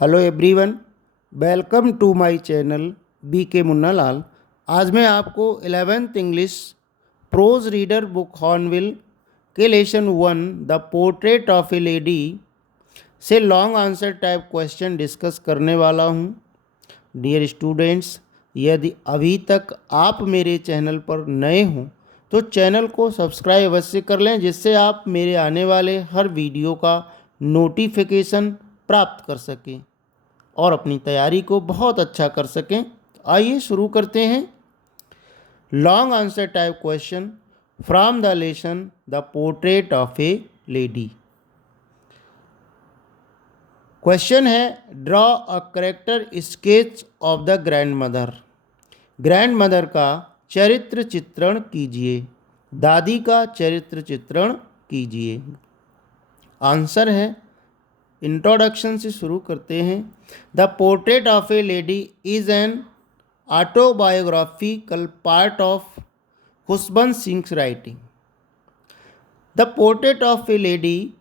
Hello everyone, welcome to my channel B K Munna Lal. आज मैं आपको 11th English prose reader book Hornbill के lesson 1 the portrait of a lady से long answer type question discuss करने वाला हूं। Dear students, यदि अभी तक आप मेरे चैनल पर नए हों तो चैनल को सब्सक्राइब अवश्य कर लें, जिससे आप मेरे आने वाले हर वीडियो का नोटिफिकेशन प्राप्त कर सकें और अपनी तैयारी को बहुत अच्छा कर सकें। आइए शुरू करते हैं। Long answer type question from the lesson the portrait of a lady. Question है, draw a character sketch of the grandmother. Grandmother का चरित्र चित्रण कीजिए, दादी का चरित्र चित्रण कीजिए। आंसर है, इंट्रोडक्शन से शुरू करते हैं। The portrait of a lady is an autobiographical part of Khushwant Singh writing. The portrait of a lady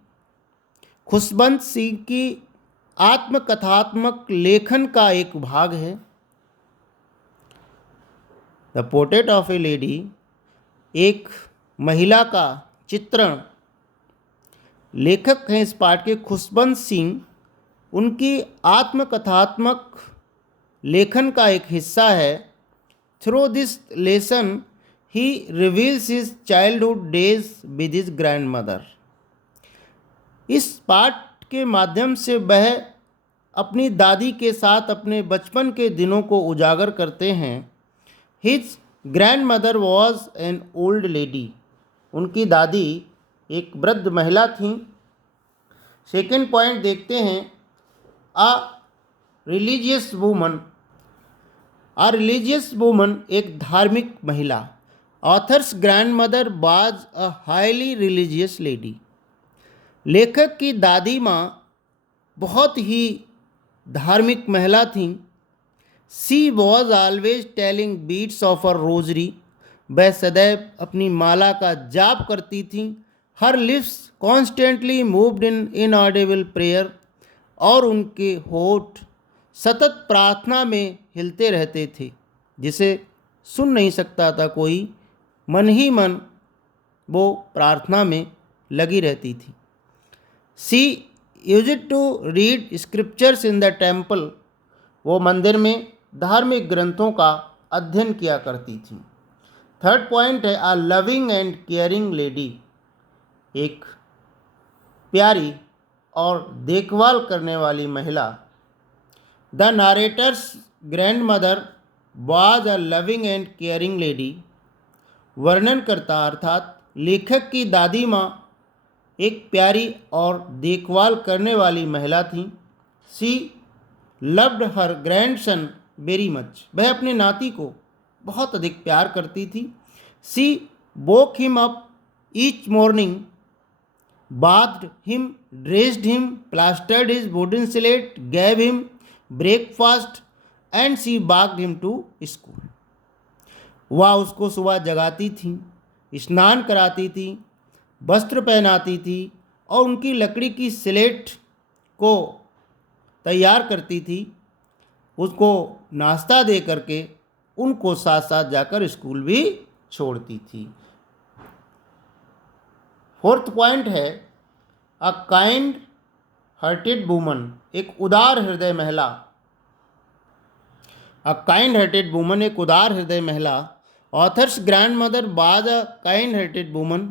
Khushwant Singh की आत्मकथात्मक लेखन का एक भाग है। The portrait of a lady एक महिला का चित्रण, लेखक हैं इस पाठ के खुशबंत सिंह, उनकी आत्मकथात्मक लेखन का एक हिस्सा है। Through this lesson he reveals his childhood days with his grand mother. इस पाठ के माध्यम से वह अपनी दादी के साथ अपने बचपन के दिनों को उजागर करते हैं। His grand mother was an old lady. उनकी दादी एक वृद्ध महिला थीं। सेकेंड पॉइंट देखते हैं, a religious woman. A religious woman एक धार्मिक महिला। Author's grandmother was a highly religious lady. लेखक की दादी माँ बहुत ही धार्मिक महिला थीं। She was always telling beads of a rosary. वह सदैव अपनी माला का जाप करती थीं। Her lips constantly moved in inaudible prayer. और उनके होठ सतत प्रार्थना में हिलते रहते थे, जिसे सुन नहीं सकता था कोई। मन ही मन वो प्रार्थना में लगी रहती थी। She used to read scriptures in the temple. वो मंदिर में धार्मिक ग्रंथों का अध्ययन किया करती थी। थर्ड पॉइंट है, a loving and caring lady. एक प्यारी और देखभाल करने वाली महिला। The narrator's grandmother was a loving and caring lady. वर्णनकर्ता अर्थात लेखक की दादी माँ एक प्यारी और देखभाल करने वाली महिला थी। She loved her grandson very much. वह अपने नाती को बहुत अधिक प्यार करती थी। She woke him up each morning, bathed him, dressed him, plastered his wooden slate, gave him breakfast and she walked him to school. वह उसको सुबह जगाती थी, स्नान कराती थी, वस्त्र पहनाती थी और उनकी लकड़ी की स्लेट को तैयार करती थी। उसको नाश्ता दे करके उनको साथ साथ जाकर स्कूल भी छोड़ती थी। फोर्थ पॉइंट है, अ काइंड हार्टेड वूमन। एक उदार हृदय महिला। अ काइंड हार्टेड वूमन एक उदार हृदय महिला। Author's grandmother was a kind hearted woman.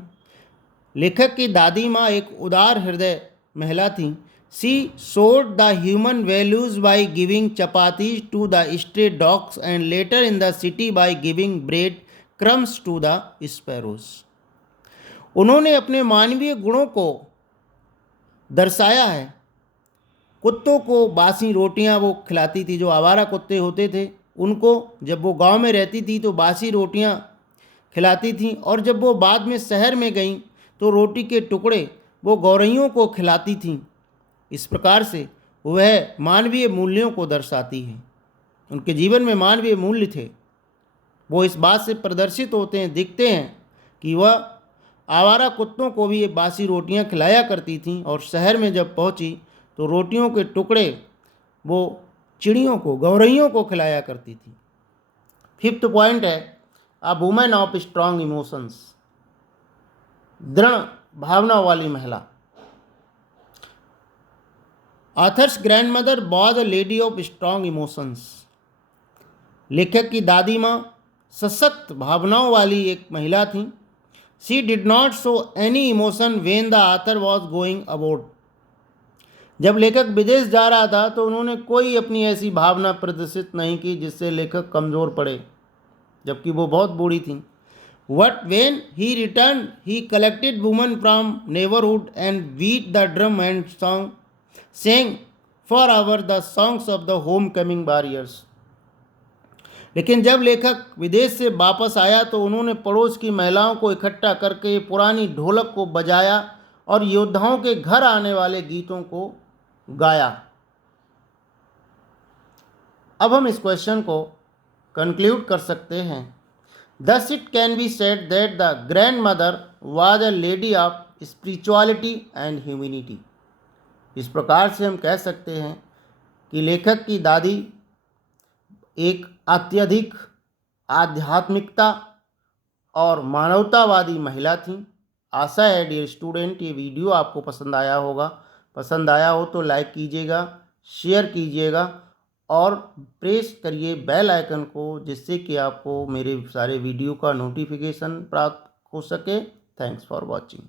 लेखक की दादी माँ एक उदार हृदय महिला थी। She showed the human values by giving chapatis to the stray dogs and later in the city by giving bread crumbs to the sparrows. उन्होंने अपने मानवीय गुणों को दर्शाया है। कुत्तों को बासी रोटियां वो खिलाती थी। जो आवारा कुत्ते होते थे उनको जब वो गांव में रहती थी तो बासी रोटियां खिलाती थी, और जब वो बाद में शहर में गईं तो रोटी के टुकड़े वो गौरैयों को खिलाती थीं। इस प्रकार से वह मानवीय मूल्यों को दर्शाती हैं। उनके जीवन में मानवीय मूल्य थे। वो इस बात से प्रदर्शित होते हैं, दिखते हैं कि वह आवारा कुत्तों को भी ये बासी रोटियां खिलाया करती थीं, और शहर में जब पहुंची तो रोटियों के टुकड़े वो चिड़ियों को, गौरैयों को खिलाया करती थी। फिफ्थ पॉइंट है a women of strong emotions, दृढ़ भावना वाली महिला। Authors grandmother was a lady of strong emotions. लेखक की दादी माँ सशक्त भावनाओं वाली एक महिला थी। She did not show any emotion when the author was going abroad. जब लेखक विदेश जा रहा था तो उन्होंने कोई अपनी ऐसी भावना प्रदर्शित नहीं की जिससे लेखक कमज़ोर पड़े, जबकि वो बहुत बूढ़ी थी। What when he returned, he collected women from neighborhood and beat the drum and sang for hours the songs of the homecoming warriors. लेकिन जब लेखक विदेश से वापस आया तो उन्होंने पड़ोस की महिलाओं को इकट्ठा करके पुरानी ढोलक को बजाया और योद्धाओं के घर आने वाले गीतों को गाया। अब हम इस क्वेश्चन को कंक्लूड कर सकते हैं। Thus it can be said that the grandmother was a lady of spirituality and humanity. इस प्रकार से हम कह सकते हैं कि लेखक की दादी एक अत्यधिक आध्यात्मिकता और मानवतावादी महिला थी। आशा है डियर स्टूडेंट ये वीडियो आपको पसंद आया होगा। पसंद आया हो तो लाइक कीजिएगा, शेयर कीजिएगा और प्रेस करिए बेल आइकन को, जिससे कि आपको मेरे सारे वीडियो का नोटिफिकेशन प्राप्त हो सके। Thanks for watching.